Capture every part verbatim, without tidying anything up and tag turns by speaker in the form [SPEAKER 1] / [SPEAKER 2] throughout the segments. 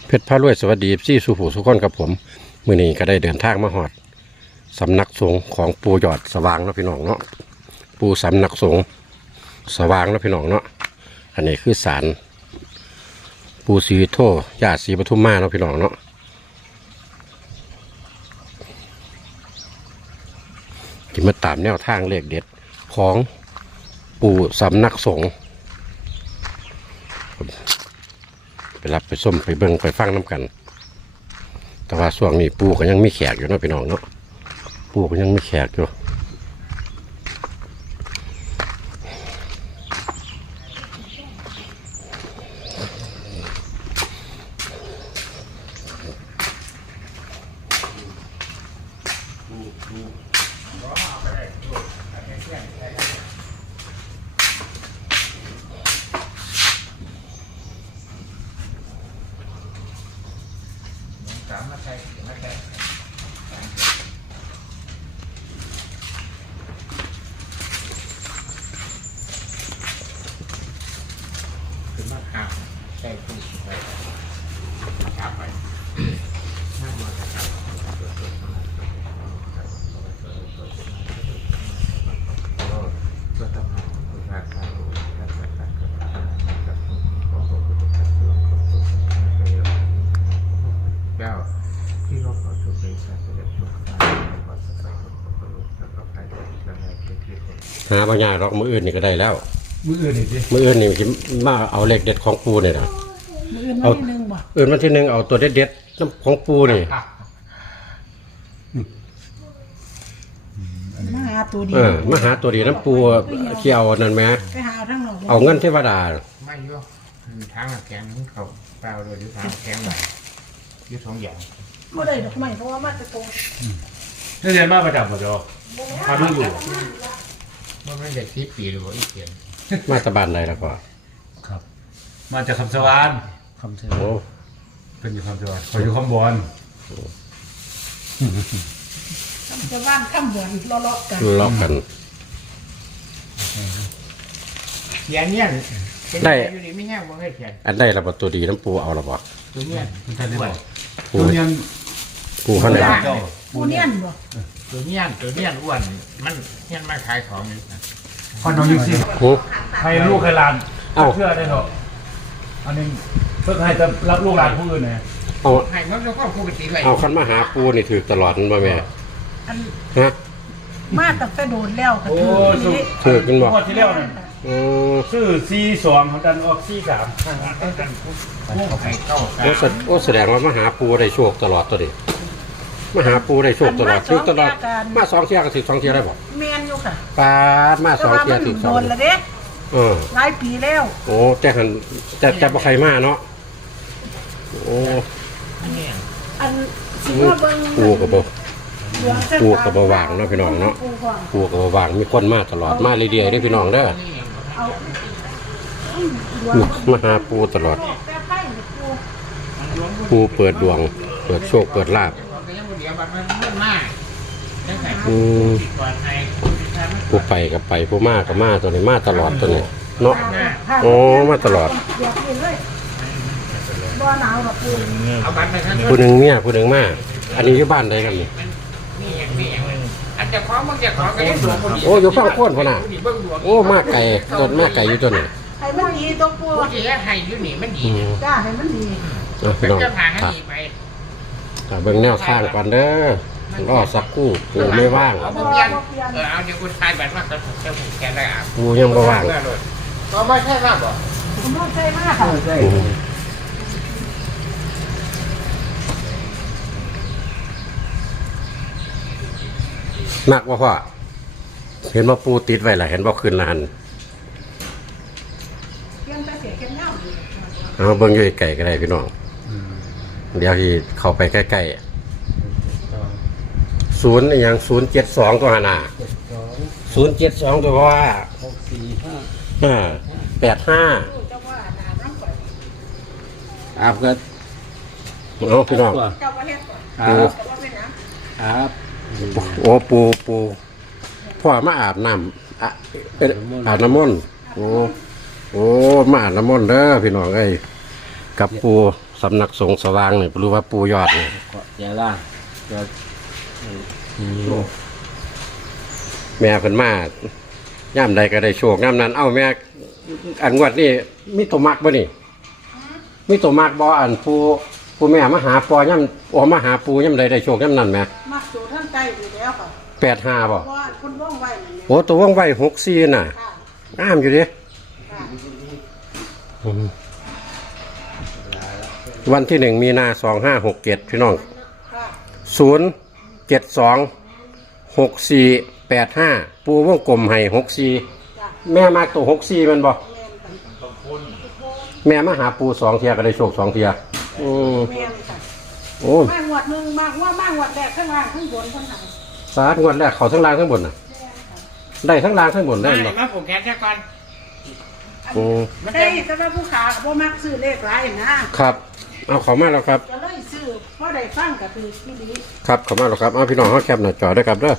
[SPEAKER 1] เพชรพารวยสวัสดีซี่สุผู้สุขคนกับผมมื้อนี้ก็ได้เดินทางมาฮอดสำนักสงฆ์ของปู่ยอดสว่างเนาะพี่น้องเนาะปู่สำนักสงฆ์สว่างเนาะพี่น้องเนาะอันนี้คือศาลปู่ศรีวิโธย่าศรีปทุมมาเนาะพี่น้องเนาะที่มาตามแนวทางเลขเด็ดของปู่สำนักสงฆ์ไปรับไปส้มไปเบิ่งไปฟังน้ำกันแต่ว่าช่วงนี้ปู่ก็ยังมีแขกอยู่เนาะพี่น้องเนาะปู่ก็ยังมีแขกอยู่
[SPEAKER 2] สามมาใส่มาใส่ขึ้นมาหาใส่ตู้ไปกลับไปนั่งมาจะกลับก็ต้องหาผู้ชายใส่แล้วก็ตัดกับกับของตัวผู้ชายตัวของตัวไปเจ้าที่เราขอชุดเป็นการแสดงชุดการขอสใส่ของตัวลูกแล้วก็ใครจะแสดงเพื่อที่
[SPEAKER 1] หาบางอย่างหรอกมืออื่นนี่ก็ได้แล้ว
[SPEAKER 2] มืออื่นอีกสิ
[SPEAKER 1] มืออื่นนี่สิมาเอาเลขเด็ดของปู่เนี่ยนะ
[SPEAKER 3] มืออื่นวันที่หนึ่งบ่
[SPEAKER 1] อื่นวันที่หนึ่งเอาตัวเด็ดเด็ดๆของปู่นี่
[SPEAKER 3] มาหาตัวเดี
[SPEAKER 1] เอ
[SPEAKER 3] ยว
[SPEAKER 1] อมาหาตัวดีน้ำปู่เกี่ยวนั่นไหม
[SPEAKER 3] ไปหาทั้งหมด
[SPEAKER 1] เอาเงินเทวดา
[SPEAKER 2] ไม่ยกทางแกงเขาเปล่าเลยหรือทางแกงไหนยุทสองอย่าง
[SPEAKER 3] บ่ได้ดอกไม้เพราะว่ามาจะโต
[SPEAKER 4] นี่เรียนมาประจำหมดจอพาดูอยู่
[SPEAKER 2] ว่าไม่ได้คิดปีหรือว่าอีกเขียน
[SPEAKER 1] มาตะบานใดแล้วก็
[SPEAKER 4] ครับ มาจากคำสวรรค์คำสวรร
[SPEAKER 1] โอ้
[SPEAKER 4] ค์เป็นอยู่คำสวรรค์ขออยู่คำบอล
[SPEAKER 3] จะว่างข้ามบวนเลาะๆกัน
[SPEAKER 1] ล็อกกัน
[SPEAKER 2] เขียนเนี่ยอยู่ดีไม่แห้งว่าให้เขียน
[SPEAKER 1] อันได้ระบบตัวดีน้ำปู่เอาระบบ
[SPEAKER 2] ตัวเนี่ย
[SPEAKER 4] คุณท่านได้บอก
[SPEAKER 1] ปู่
[SPEAKER 4] ตัวเรียน
[SPEAKER 1] ปู่เขาไหน
[SPEAKER 4] เจ้า
[SPEAKER 3] ผู้เนียนบ่
[SPEAKER 2] ตัวเนี่ยตัวเนี่ยอ้วนมันเนี่ยมาขายของอยู่นะ
[SPEAKER 4] พอน้องยิ่งสิ
[SPEAKER 1] โอ้
[SPEAKER 4] ใครลูกใครหลาน
[SPEAKER 1] เอ้า
[SPEAKER 4] เชื่อได้เถอะอันนี้เพื่อให้จะรับลูกหลานผู้อื่นไง
[SPEAKER 1] เอา
[SPEAKER 2] ให้มันก็ปกติไว้
[SPEAKER 1] เอาคันมาหาปู่นี่ถือตลอดมันบ่แม่
[SPEAKER 3] อัน
[SPEAKER 1] ฮะ
[SPEAKER 3] มาตั้งแต่โดนแล้วก็
[SPEAKER 4] โอ้
[SPEAKER 3] ถือ
[SPEAKER 4] สุ
[SPEAKER 3] นี้
[SPEAKER 1] ถือกันบ่
[SPEAKER 4] งวดที่แล้วนั่น
[SPEAKER 1] โอ้
[SPEAKER 4] ซื้อซีสองเขาดันออกซีสาม
[SPEAKER 2] ไข่เข้า
[SPEAKER 1] โอ้แสดโอ้แสดงว่ามาหาปู่ได้โชคตลอดตัวดิมาหาปู่ได้โชคตลอดถือตลอดมาสองเที่ยก็ถือสองเที่ยได้บ่
[SPEAKER 3] แม่นอยู่ค่ะ
[SPEAKER 1] ปาดมา
[SPEAKER 3] แต่
[SPEAKER 1] สอง
[SPEAKER 3] ว่า
[SPEAKER 1] เที่ย
[SPEAKER 3] มัน
[SPEAKER 1] ถือส
[SPEAKER 3] โด
[SPEAKER 1] อง
[SPEAKER 3] นแล้วเด้
[SPEAKER 1] เออ
[SPEAKER 3] หลายปีแล้ว
[SPEAKER 1] โอ้แต่หันแต่แต่บ่ใครมาเนาะโอ้
[SPEAKER 3] อันสิว่าเบิ่ง
[SPEAKER 1] ปู่ก็บ่
[SPEAKER 3] ดวงชะตา
[SPEAKER 1] ปู่ก็บ่ว่างเนาะพี่น้องเนาะ
[SPEAKER 3] ปู่ก่อน
[SPEAKER 1] ปู่ก็บ่ว่างมีคนมาตลอดมาเรื่อยๆเด้อพี่น้องเด้อ
[SPEAKER 3] เอาดวง
[SPEAKER 1] มาหาปู่ตลอด
[SPEAKER 3] แป้ไผ่นี่ปู่
[SPEAKER 1] ปู่เปิดดวง เปิดโชคเปิดลาภ
[SPEAKER 2] เดี๋ยวมันมันมากยังไง
[SPEAKER 1] อืม
[SPEAKER 2] ก่อนให้
[SPEAKER 1] ผู้ไปก็ไปผู้มาก็มาตัวนี้มาตลอดตัวนี้เนาะ
[SPEAKER 3] ผ้า
[SPEAKER 1] อ๋อมาตลอด
[SPEAKER 3] เดี๋ยวกินเลยบ่หนาวดอกปู่
[SPEAKER 2] เอาบัตรไปทั้ง
[SPEAKER 1] ผู้หนึงเมียผู้หนึงมาอันนี้อยู่บ้านใดกันนี่
[SPEAKER 2] นี่อย่างนี้อย่างนึงอันจะคล้องมันจะคล้องกันยังดวงคน
[SPEAKER 1] โอ้อยู่ฝั่งโคนพุ่นน่ะ
[SPEAKER 2] เบิ้งดวง
[SPEAKER 1] โอ้มาไก่ต้นมาไก่อยู่ตัวนี้
[SPEAKER 3] ให้มันดีตัวปู่
[SPEAKER 2] ผู้ที่ให้อยู่นี่มันดี
[SPEAKER 1] อืม
[SPEAKER 3] จ้าให้มันดี
[SPEAKER 1] เอา
[SPEAKER 2] เป็
[SPEAKER 1] พี่
[SPEAKER 2] น
[SPEAKER 1] น้อง
[SPEAKER 2] เจ้าทางให้
[SPEAKER 1] ครับ
[SPEAKER 2] ดีไป
[SPEAKER 1] อ่ะเบิ่งแนวทางก่อนเด้อรอสักครู่ปู่ไม่ว่าง
[SPEAKER 2] เอาเพียนเออเอาเดี๋ยวคุณทายแบบว่าจะจะผูกแขนได้อ่ะ
[SPEAKER 1] ปู่ยังบ่ว่าง
[SPEAKER 2] ก็ไม่ใช่ว่าบ่
[SPEAKER 3] ผมเข้าใจมากค่ะ
[SPEAKER 1] อืมมักว่าพ่อเห็นว่าปูติดไว้ล่ะเห็นว่าขึ้นลาน
[SPEAKER 3] เพียงแต่เสียแค่เงาอยู่
[SPEAKER 1] เอาเบิ่งอยู่ไกลก็ได้พี่น้องเดี๋ยวที่เข้าไปใกล้ๆศูนย์อหย่างศูนย์เจ็ดสองตัวหนาศูนย์เจ็ดสองตัวว่า
[SPEAKER 2] หกสี่ห้า
[SPEAKER 1] ห้าแปดห้า
[SPEAKER 3] เจ้าว่าหนาน้ำก่อน
[SPEAKER 1] อาบก็เอาพี่น้อง
[SPEAKER 3] เจ้าว่าเฮ็ดก่อน
[SPEAKER 1] ปู
[SPEAKER 3] เจ้าว่าเป็นน้
[SPEAKER 2] ครับ
[SPEAKER 1] โอ้ปูปูพ่อมาอาบน้ำอะเอ้ยอาบน้ำมนต์โอ้โอ้มาอาบน้ำมนต์เด้อพี่น้องเอ้ยกับปูสำนักสงฆ์สว่างนี่รู้ว่าปูยอดนี่
[SPEAKER 2] ก็เจ้าล่างเจ้าโชค
[SPEAKER 1] แม่เพิ่นมาย่ามใดก็ได้โชคย่ามนั้นเอ้าแม่อันงวดนี่มีตัวมักบ่นี่มีตัวมักบ่อันผู้ผู้แม่มาหาปอย่ามออกมาหาปูย่ามใดได้โชคย่ามนั้นแหม
[SPEAKER 3] มักอยู่ท่านใต้อยู่แล้วค่ะ
[SPEAKER 1] แปดห้าบ่
[SPEAKER 3] เพราะว่าคนว่องไวนั่นเอง
[SPEAKER 1] โอ้ตัวว่องไวหกสี่น่ะ
[SPEAKER 3] ค่ะ
[SPEAKER 1] งามอยู่เดิ
[SPEAKER 3] ค่ะ
[SPEAKER 1] วันที่หนึ่งมีนาสองห้าหกเจ็ดพี่น้อง
[SPEAKER 3] ค่ะ
[SPEAKER 1] ศูนย์เจ็ดสองหกสี่แปดห้าปูวงกลมให้หกสี่
[SPEAKER 3] จ้ะ
[SPEAKER 1] แม่มากตัวหกสี่แมันบ่
[SPEAKER 3] แม่นกัน
[SPEAKER 1] แม่มาหาปูสองเทียก็ได้โชคสองเทียอืม
[SPEAKER 3] แม่นค่ะ
[SPEAKER 1] โอ้
[SPEAKER 3] มางวดหนึ่งมากว่ามางวดแรกข้างล่างข้างบนข้างหลัง
[SPEAKER 1] สาธุงวดแรกเขาทั้งล่างทั้งบนน่ะ ได้ทั้งล่างทั้งบนได้บ่
[SPEAKER 2] มาผมแขนแค่ก่อน
[SPEAKER 1] อืม
[SPEAKER 3] เฮ้ยสำหรับผู้ขาบ่มักซื้อเลขหลายนะครับ
[SPEAKER 1] เอาเขามาแล้วครับ
[SPEAKER 3] ก็เลยซื้อเพราะได้ฟังก็คือที่นี้
[SPEAKER 1] ครับเขามาแล้วครับเอาพี่น้องเขาแคปหน้าจอด้วยครับเด้อ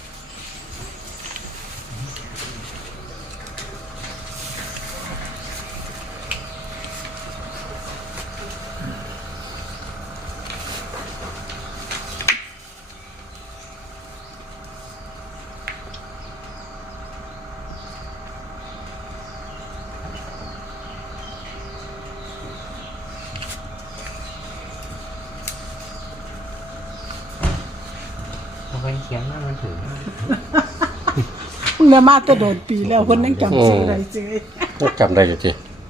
[SPEAKER 2] มันเขียนมากมันถึง
[SPEAKER 3] เมื่อมาจะโดนปีแล้วคนยังจำชื่อได้ซื้อ
[SPEAKER 1] ต้องจำได้อยู่ที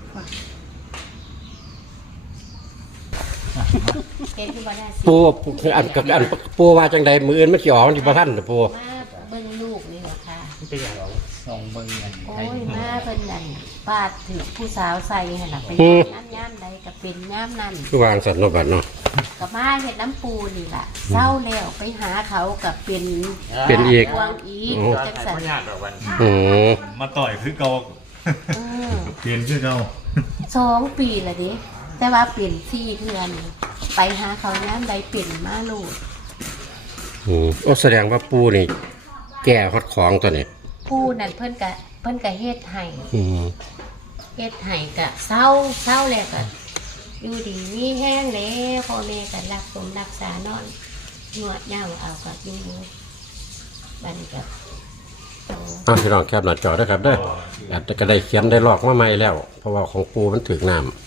[SPEAKER 5] เห็นที่บ่ได้สิ
[SPEAKER 1] ปูอันอันปูว่าจังใดมืออื่นมันสิออกมันสิบ่ทันเด้อปู
[SPEAKER 5] มาเบิ่งลูกนี่เหรอค่ะ
[SPEAKER 2] เป็นอย่างเราสองเบิ้งกัน
[SPEAKER 5] โอ้ยมาเพิ่นนั่นปาดถือผู้สาวใส่หั่นล่ะไปย่ามย่ามใดก็เป็นย่ามนั่น
[SPEAKER 1] คือวางสัตว์เนาะบัดเนาะ
[SPEAKER 5] ก็มาเฮ็ดน้ำปูนี่ล่ะเศร้าแล้วไปหาเขาก็เป็น
[SPEAKER 1] เป็นอีก
[SPEAKER 5] วงอีก
[SPEAKER 1] โอ้
[SPEAKER 5] จังซั่น
[SPEAKER 2] ยากแบบวัน
[SPEAKER 1] อืม
[SPEAKER 4] มาต่อยคือเก่า
[SPEAKER 5] เออ
[SPEAKER 4] เปลี่ยนคือเก่า
[SPEAKER 5] สองปีละดิแต่ว่าเปลี่ยนที่เพื่อนไปหาเขาย่ามใดเปลี่ยนมาลูก
[SPEAKER 1] อืมโอ้แสดงว่าปูนี่ แก่ฮอดของตัวนี้
[SPEAKER 5] ปูนั่นเพิ่นก็เพิ่นก็เฮ็ดให้
[SPEAKER 1] อืม
[SPEAKER 5] เฮ็ดให้ก็เศร้าเศร้าแล้วก็อยู่ดีมีแห้งแล้วพ่อแม่ก็รักสมรักษานอนนวดย่างเอาก็อยู่บัดนก็โต
[SPEAKER 1] อ่ะพี่น้องแคปหน้าจอด้วยครับเด้ออาจจะก็ได้เขียนได้ลอกมาใหม่แล้ว เพราะว่าของปูมันถึกน้ำ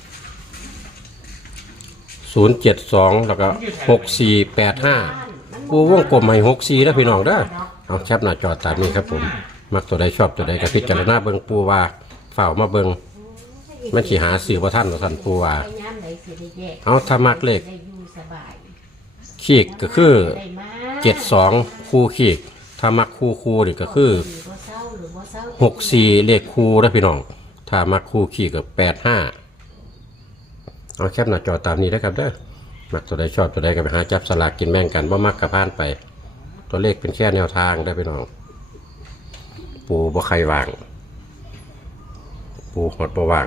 [SPEAKER 1] ศูนย์เจ็ดสองแล้วก็หกสี่แปดห้าปูวงกลมให้หกสี่แล้วพี่น้องเด้อเอาแคปหน้าจอตามนี้ครับผม มักตัวใดชอบตัวใดก็พิจารณาเบิ่งปูว่าเฝ้ามาเบิ่งมันสิหาสื่อว่าท่านว่าท่านปูว่า
[SPEAKER 5] ไปย่ามใดสิได้แยก
[SPEAKER 1] เอาถ้ามักเลข
[SPEAKER 5] ได้อยู่สบาย
[SPEAKER 1] ขีกก็คือ
[SPEAKER 5] ได้มา
[SPEAKER 1] เจ็ดสองคู่ขีกถ้ามักคู่คู่นี่ก็คือ
[SPEAKER 5] หรือบ่เศร้าหรือบ่เศร้า
[SPEAKER 1] หกสี่เลขคู่นะพี่น้อง ถ้ามักคู่ขีกกับแปดห้าเอาแคปหน้าจอตามนี้นะครับเด้อมักตัวใดชอบตัวใดก็ไปหาจับสลากกินแบ่งกันบ่มักกระพานไป ตัวเลขเป็นแค่แนวทางได้อพี่น้อง ปูบ่ใครวาง ปูหดบ่วาง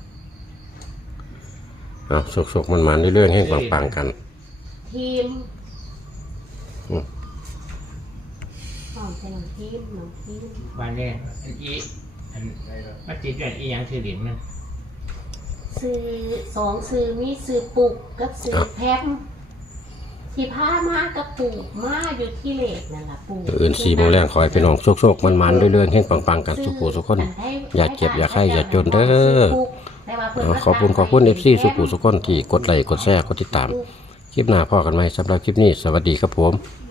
[SPEAKER 1] เอาสุกๆมันๆเรื่อยๆให้ปังๆกัน
[SPEAKER 5] ทีม
[SPEAKER 1] อืม
[SPEAKER 5] อ๋อเป็นน้องทีมน้องทีม
[SPEAKER 2] วันนี้อันอีอันมาจีบอย่างอียังชื่อหลินมัน
[SPEAKER 5] ซื้อสองซื้อมีซื้อปลูกกับซื้อแพมที่พามากับปลูกมาอยู่ที่เหล็กนั่นล่ะปลูก
[SPEAKER 1] อื่นสี่โมงแรงขอให้พี่น้องโชคๆมันๆเรื่อยๆให้ปังๆกันสุขูสุขคน อย่าเจ็บอย่าไข้อย่าจนเด้อ เอาขอบคุณขอบคุณเอฟซีสุขุสุขคนที่กดไลค์กดแชร์กดติดตาม คลิปหน้าพ่อกันไหมสำหรับคลิปนี้ สวัสดีครับผม
[SPEAKER 5] ส